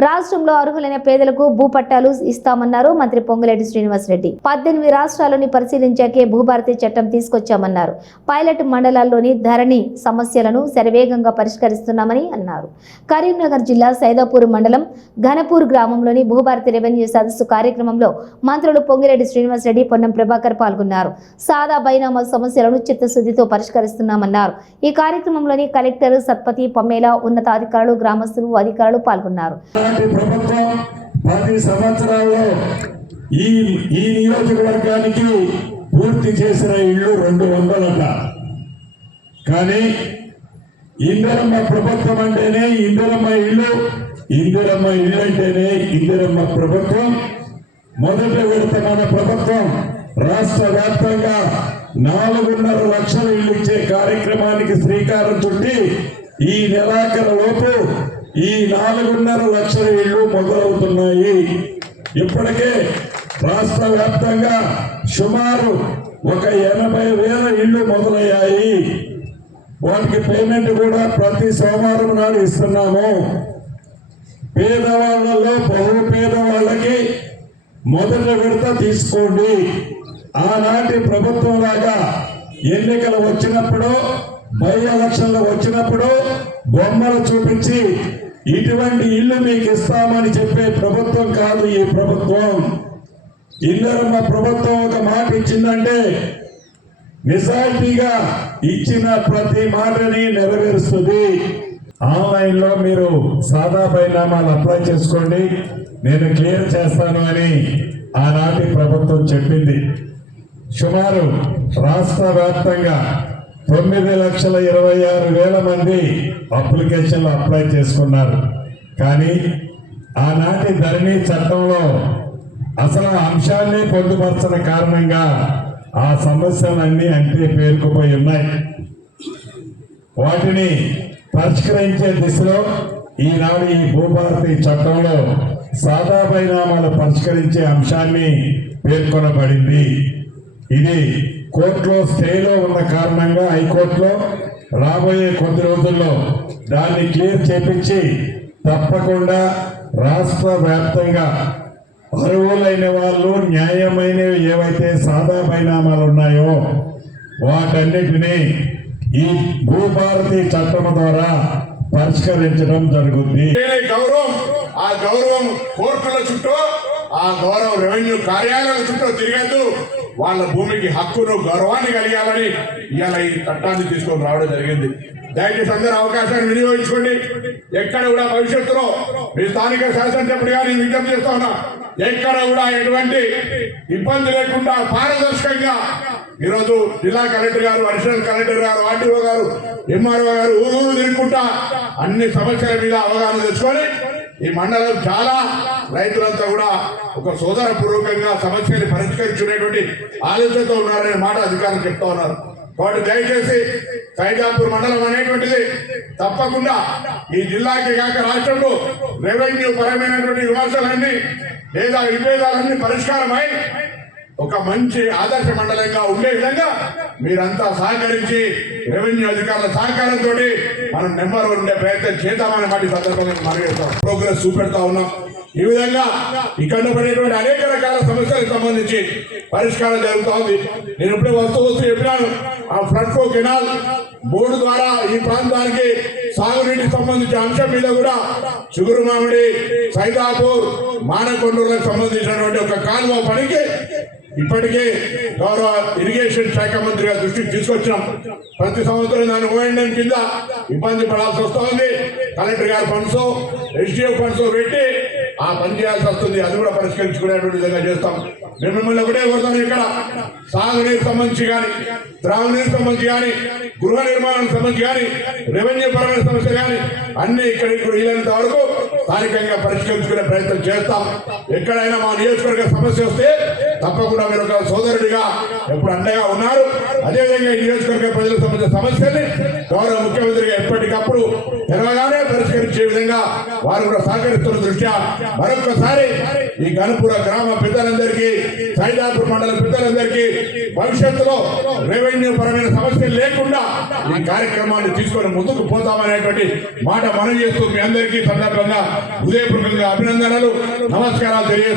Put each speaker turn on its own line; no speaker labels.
రాష్ట్రంలో అర్హులైన పేదలకు భూపట్టాలు ఇస్తామన్నారు మంత్రి పొంగులేటి శ్రీనివాసరెడ్డి. పద్దెనిమిది రాష్ట్రాలని పరిశీలించాకే భూభారతి చట్టం తీసుకొచ్చామన్నారు. పైలట్ మండలాల్లోని ధరణి సమస్యలను శరవేగంగా పరిష్కరిస్తున్నామని అన్నారు. కరీంనగర్ జిల్లా సైదాపూర్ మండలం ఘనపూర్ గ్రామంలోని భూభారతి రెవెన్యూ సదస్సు కార్యక్రమంలో మంత్రులు పొంగిరెడ్డి శ్రీనివాసరెడ్డి పొన్నం ప్రభాకర్ పాల్గొన్నారు. సాదా బైనామా సమస్యలను చిత్తశుద్ధితో పరిష్కరిస్తున్నామన్నారు. ఈ కార్యక్రమంలోని కలెక్టర్ సత్పతి పమ్మేలా ఉన్నతాధికారులు గ్రామస్తులు అధికారులు పాల్గొన్నారు.
అలాంటి ప్రభుత్వం పది సంవత్సరాల్లో ఈ ఈ నియోజకవర్గానికి పూర్తి చేసిన ఇళ్ళు రెండు వందలట. కానీ ఇందిరమ్మ ప్రభుత్వం అంటేనే ఇందిరమ్మ ఇల్లు ఇందిరమ్మ ఇల్లు అంటేనే ఇందిరమ్మ ప్రభుత్వం. మొదట విడత మన ప్రభుత్వం రాష్ట్ర వ్యాప్తంగా నాలుగున్నర లక్షల ఇల్లు ఇచ్చే కార్యక్రమానికి శ్రీకారం చుట్టి ఈ నెలాఖరు లోపు ఈ నాలుగున్నర లక్షల ఇళ్ళు మొదలవుతున్నాయి. ఇప్పటికే రాష్ట్ర వ్యాప్తంగా సుమారు ఒక ఎనభై వేల ఇళ్ళు మొదలయ్యాయి. వాటికి పేమెంట్ కూడా ప్రతి సోమవారం నాడు ఇస్తున్నాము. పేదవాళ్ళలో బహు పేదవాళ్ళకి మొదటి విడత తీసుకోండి. ఆనాటి ప్రభుత్వం లాగా ఎన్నికలు వచ్చినప్పుడు బై ఎలక్షన్లు వచ్చినప్పుడు బొమ్మలు చూపించి ఇటువంటి ఇల్లు మీకు ఇస్తామని చెప్పే ప్రభుత్వం కాదు ఈ ప్రభుత్వం. ఇందరమ్మ ప్రభుత్వం ఒక మాట ఇచ్చిందంటే నిజాయితీగా ఇచ్చిన ప్రతి మాటని నెరవేరుస్తుంది. ఆన్లైన్లో మీరు సాదా పరిణామాలు అప్లై చేసుకోండి. నేను క్లియర్ చేస్తాను అని ఆనాటి ప్రభుత్వం చెప్పింది. సుమారు రాష్ట్ర వ్యాప్తంగా తొమ్మిది లక్షల ఇరవై ఆరు వేల మంది అప్లికేషన్లు అప్లై చేసుకున్నారు. కానీ ఆనాటి ధరణి చట్టంలో అసలు అంశాన్ని పొందుపరచిన కారణంగా ఆ సమస్యలన్నీ అంటే పేరుకుపోయి ఉన్నాయి. వాటిని పరిష్కరించే దిశలో ఈనాడు ఈ భూభారతి చట్టంలో సాదా పరిణామాలు పరిష్కరించే అంశాన్ని పేర్కొనబడింది. ఇది కోర్టులో స్టేలో ఉన్న కారణంగా హైకోర్టులో రాబోయే కొద్ది రోజుల్లో దాన్ని క్లియర్ చేపించి తప్పకుండా రాష్ట్ర వ్యాప్తంగా అర్హులైన వాళ్ళు న్యాయమైనవి ఏవైతే సాదా పరిణామాలు ఉన్నాయో వాటన్నిటినీ ఈ భూభారతి చట్టం ద్వారా పరిష్కరించడం జరుగుతుంది
గౌరవం ఆ గౌరవం కోర్టుల చుట్టూ ఆ గౌరవ రెవెన్యూ కార్యాలయాల చుట్టూ తిరగద్దు వాళ్ళ భూమికి హక్కును గౌరవాన్ని కలిగాలని ఇవాళ ఈ చట్టాన్ని తీసుకొని రావడం జరిగింది. దయచేసి అందరూ అవకాశాన్ని వినియోగించుకోండి. ఎక్కడ కూడా భవిష్యత్తులో మీ స్థానిక శాసనసభ్యుడిగా నేను విజ్ఞప్తి చేస్తా ఉన్నా ఎక్కడ కూడా ఎటువంటి ఇబ్బంది లేకుండా పారదర్శకంగా ఈరోజు జిల్లా కలెక్టర్ గారు అడిషనల్ కలెక్టర్ గారు ఆర్టీఓ గారు ఎంఆర్ఓ గారు ఊరు తిరుగుకుంటా అన్ని సమస్యల మీద అవగాహన తెచ్చుకొని ఈ మండలం చాలా రైతులంతా కూడా ఒక సోదర పూర్వకంగా సమస్యని పరిష్కరించుకునేటువంటి ఆలోచనతో ఉన్నారనే మాట అధికారులు చెప్తా ఉన్నారు. కాబట్టి దయచేసి సైదాపూర్ మండలం అనేటువంటిది తప్పకుండా ఈ జిల్లాకి కాక రాష్ట్రంలో రెవెన్యూ పరమైనటువంటి విమర్శలన్నీ లేదా విభేదాలన్నీ పరిష్కారమై ఒక మంచి ఆదర్శ మండలంగా ఉండే విధంగా మీరంతా సహకరించి రెవెన్యూ అధికారుల సహకారంతో మనం నెంబర్ వన్ ఉండే ప్రయత్నం చేద్దామని మాట సందర్భంగా మనం ప్రోగ్రెస్ చూపెడతా ఉన్నాం. ఈ విధంగా ఇక్కడ పడేటువంటి అనేక రకాల సమస్యలకు సంబంధించి పరిష్కారం జరుగుతూ ఉంది. నేను ఇప్పుడే వస్తూ వస్తూ చెప్పినాను ఆ ఫ్లడ్ కెనాల్ బోర్డు ద్వారా ఈ ప్రాంతానికి సాగునీటికి సంబంధించిన అంశం మీద కూడా చిగురు మామిడి సైదాపూర్ మానకొండూరులకు సంబంధించినటువంటి ఒక కాలువ పనికి ఇప్పటికే గౌరవ ఇరిగేషన్ శాఖ మంత్రిగా దృష్టికి తీసుకొచ్చినాం. ప్రతి సంవత్సరం దాని ఓఎండ్ఎం కింద ఇబ్బంది పడాల్సి వస్తుంది. కలెక్టర్ గారి ఫండ్స్ ఎస్డిఎఫ్ ఫండ్స్ పెట్టి ఆ పని చేయాల్సి వస్తుంది. అది కూడా పరిష్కరించుకునేటువంటి విధంగా చేస్తాం. మేము మిమ్మల్ని ఒకటే కోరుతాం ఇక్కడ. సాగునీరు సంబంధించి కానీ త్రాగునీరు సంబంధించి కానీ గృహ నిర్మాణం సంబంధించి కానీ రెవెన్యూ పరమైన సమస్య కానీ అన్ని ఇక్కడ ఇక్కడ వీలైనంత వరకు స్థానికంగా పరిష్కరించుకునే ప్రయత్నం చేస్తాం. ఎక్కడైనా మా నియోజకవర్గ సమస్య వస్తే తప్పకుండా మీరు ఒక సోదరుడిగా ఎప్పుడు అండగా ఉన్నారు. అదేవిధంగా ఈ నియోజకవర్గ ప్రజలకు సంబంధించిన సమస్యల్ని గౌరవ ముఖ్యమంత్రిగా ఎప్పటికప్పుడు తెరవగానే పరిష్కరించే విధంగా వారు కూడా సహకరిస్తున్న దృష్ట్యా మరొకసారి ఈ గణపుర గ్రామ పెద్దలందరికీ సైదాపూర్ మండల పెద్దలందరికీ భవిష్యత్తులో రెవెన్యూ పరమైన సమస్యలు లేకుండా ఈ కార్యక్రమాన్ని తీసుకొని ముందుకు పోతామనేటువంటి మాట మనం చేస్తూ మీ అందరికీ సందర్భంగా హృదయపూర్వకంగా అభినందనలు నమస్కారాలు తెలియజేస్తూ